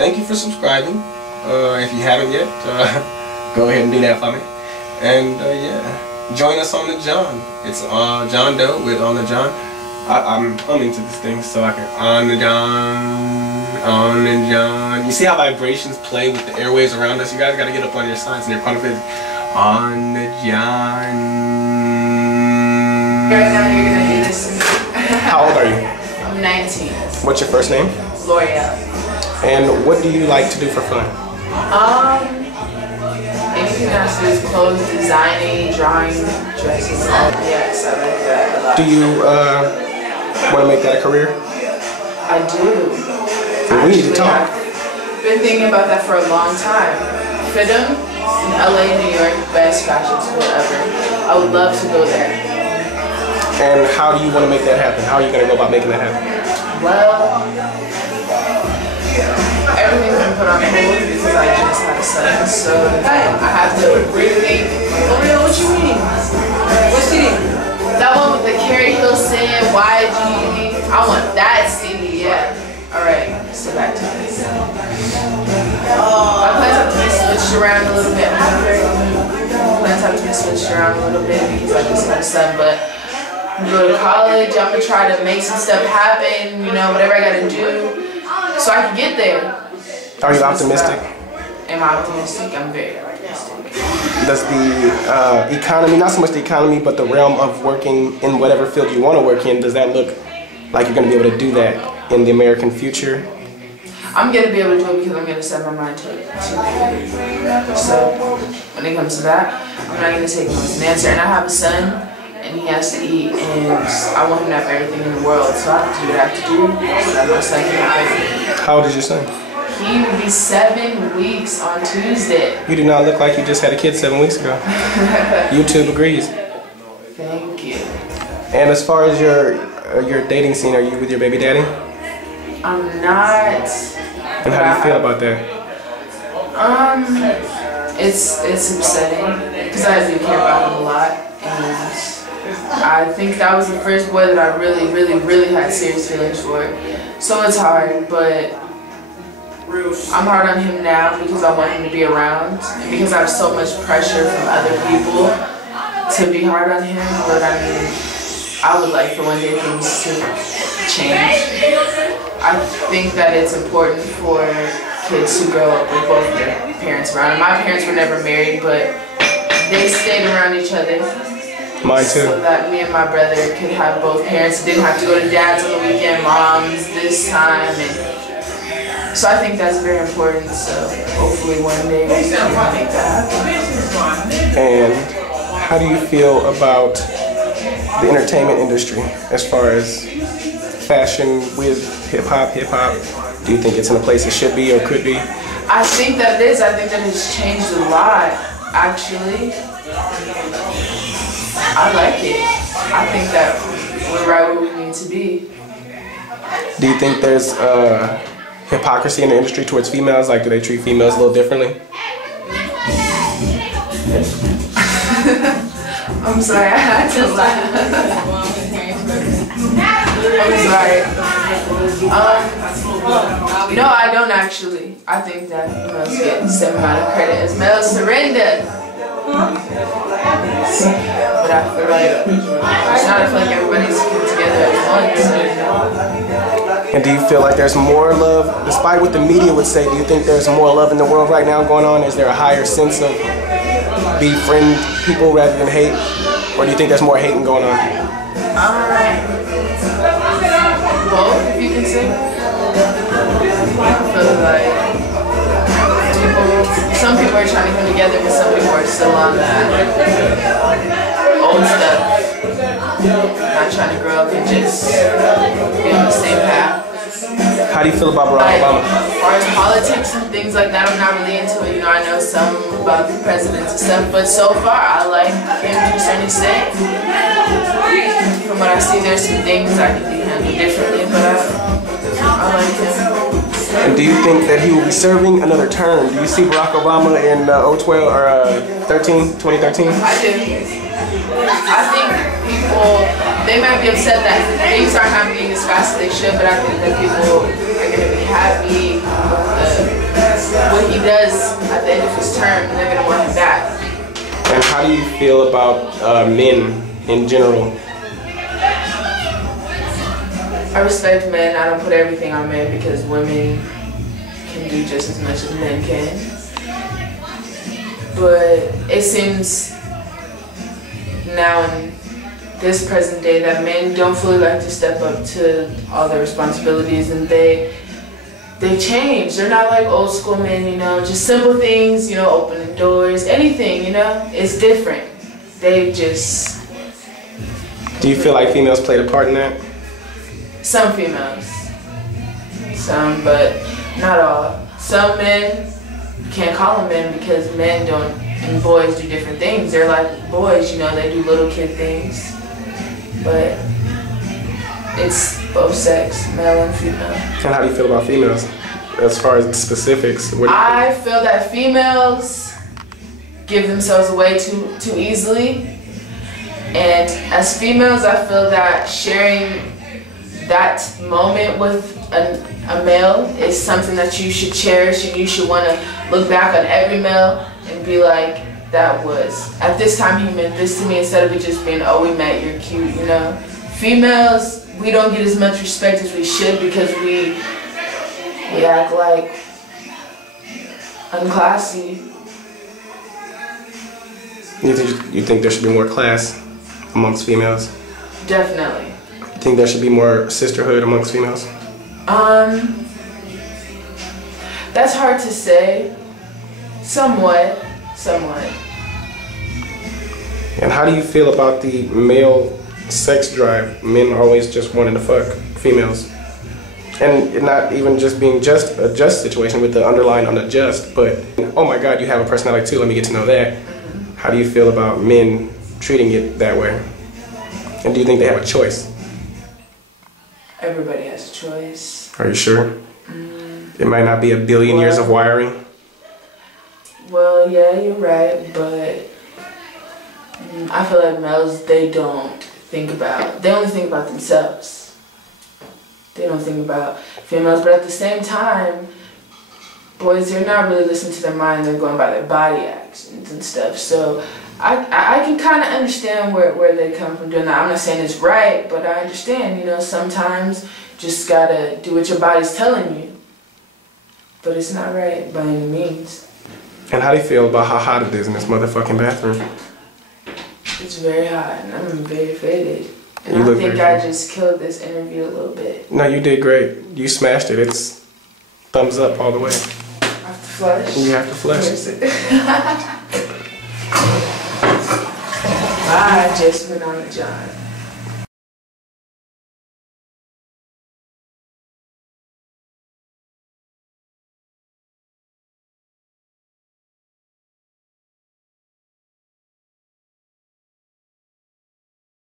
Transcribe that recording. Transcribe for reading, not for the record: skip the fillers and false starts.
thank you for subscribing. If you haven't yet, go ahead and do that for me. And yeah, join us on the John. It's John Doe with On the John. I'm humming to this thing so I can on the John. You see how vibrations play with the airwaves around us? You guys gotta get up on your sides and your front of it. On the John. Right now you're gonna hate this. How old are you? I'm 19. What's your first name? Gloria. And what do you like to do for fun? Anything that has to do with clothes, designing, drawing, dresses, all. Yes, I like that a lot. Do you want to make that a career? I do. Well, we need to talk. I've been thinking about that for a long time. FIDM in LA, New York, best fashion school ever. I would love to go there. And how do you want to make that happen? How are you going to go about making that happen? Well, everything's been put on hold because I just had a son, so I have to rethink. Oh, real? What you mean? What CD? That one with the Carrie Hilson, YG. I want that CD, yeah. Alright, so back to this. My plans have to be switched around a little bit. Plans have to be switched around a little bit because I just had a son, but I'm going to college. I'm going to try to make some stuff happen, you know, whatever I got to do so I can get there. Are you optimistic? Am I optimistic? I'm very optimistic. Does the economy, not so much the economy, but the realm of working in whatever field you want to work in, does that look like you're going to be able to do that in the American future? I'm going to be able to do it because I'm going to set my mind to it. So when it comes to that, I'm not going to take no as an answer. And I have a son, and he has to eat, and I want him to have everything in the world. So I have to do what I have to do so that my son can have everything. How old is your son? He will be 7 weeks on Tuesday. You do not look like you just had a kid 7 weeks ago. YouTube agrees. Thank you. And as far as your dating scene, are you with your baby daddy? I'm not. And how do you feel about that? It's upsetting because I do care about him a lot, and I think that was the first boy that I really had serious feelings for. So it's hard, but I'm hard on him now because I want him to be around and because I have so much pressure from other people to be hard on him. But I mean, I would like for one day things to change. I think that it's important for kids to grow up with both their parents around. And my parents were never married, but they stayed around each other. Mine too. So that me and my brother could have both parents. Didn't have to go to dad's on the weekend, mom's this time. And so I think that's very important. So hopefully one day we can make that happen. And how do you feel about the entertainment industry as far as fashion with hip-hop? Do you think it's in a place it should be or could be? I think that it is. I think that it's changed a lot, actually. I like it. I think that we're right where we need to be. Do you think there's hypocrisy in the industry towards females? Like, do they treat females a little differently? I'm sorry, I had to laugh. I'm sorry. No, I don't actually. I think that females get the same amount of credit as males. Surrender. But I feel like it's not. I feel like everybody's together at once. And do you feel like there's more love, despite what the media would say? Do you think there's more love in the world right now going on? Is there a higher sense of befriend people rather than hate, or do you think there's more hating going on? Both, if you can say. I feel like some people are trying to come together, but some people are still on that old stuff. Not trying to grow up and just be on the same path. How do you feel about Barack Obama? As far as politics and things like that, I'm not really into it. You know, I know some about the presidents and stuff, but so far I like him to a certain extent. From what I see, there's some things I can do handled differently, but I like him. And do you think that he will be serving another term? Do you see Barack Obama in 2013? I do. I think people, they might be upset that things aren't happening as fast as they should, but I think that people are going to be happy with the how do you feel about men in general? I respect men. I don't put everything on men because women can do just as much as men can. But it seems now in this present day that men don't fully like to step up to all their responsibilities, and they change. They're not like old school men, you know, just simple things, you know, opening doors, anything, you know, it's different. They just... Do you feel like females played a part in that? Some females. Some, but not all. Some men, you can't call them men because men don't, and boys do different things. They're like boys, you know, they do little kid things. But it's both sex, male and female. And how do you feel about females as far as specifics? I feel that females give themselves away too easily. And as females, I feel that sharing that moment with a male is something that you should cherish, and you should want to look back on every male and be like, that was, at this time he meant this to me, instead of it just being, oh, we met, you're cute, you know. Females, we don't get as much respect as we should because we act like unclassy. You think there should be more class amongst females? Definitely. You think there should be more sisterhood amongst females? That's hard to say. Somewhat. And how do you feel about the male sex drive? Men always just wanting to fuck females. And it not even just being just a just situation with the underlying unjust, but oh my God, you have a personality too, let me get to know that. How do you feel about men treating it that way? And do you think they have a choice? Everybody has a choice. Are you sure? It might not be a billion years of wiring. Well, yeah, you're right, but I feel like males, they only think about themselves. They don't think about females, but at the same time, boys, they're not really listening to their mind, they're going by their body actions and stuff. So I can kind of understand where they come from doing that. I'm not saying it's right, but I understand, you know, sometimes just gotta do what your body's telling you. But it's not right by any means. And how do you feel about how hot it is in this motherfucking bathroom? It's very hot, and I'm very faded. And I think I just killed this interview a little bit. No, you did great. You smashed it. It's thumbs up all the way. I have to flush? You have to flush. Bye, just went on the John.